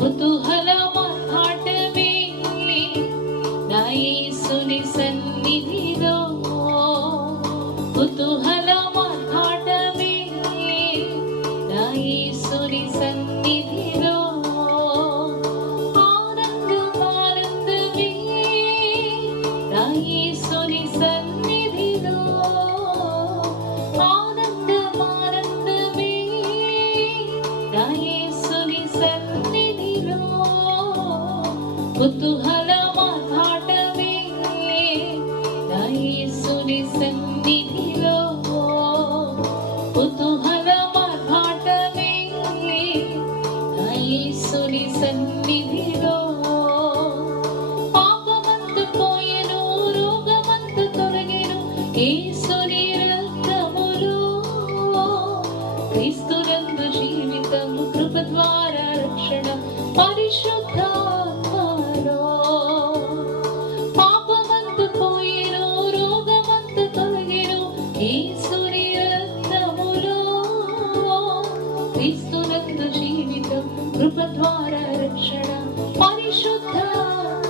కుతూహలమార్భాటమే నా యేసుని సన్నిధిలో, కుతూహలమార్భాటమే నా యేసుని సన్నిధిలో, ఆనందమానందమే నా యేసుని సన్నిధిలో, ఆనందమానందమే నా యేసుని సన్నిధిలో, కుతూహలమార్భాటమే నా యేసుని సన్నిధిలో, కుతూహలమార్భాటమే నా యేసుని సన్నిధిలో. పాపమంత పోయెను, రోగమంత తొలగెను యేసుని రక్తములో, క్రీస్తునందు జీవితం కృప ద్వారా రక్షణ పరిశుద్ధాత్మలో. పాపమంత పోయెను, రోగమంత తొలగెను యేసుని రక్తములో, క్రీస్తునందు జీవితం కృప ద్వారా రక్షణ పరిశుద్ధాత్మలో.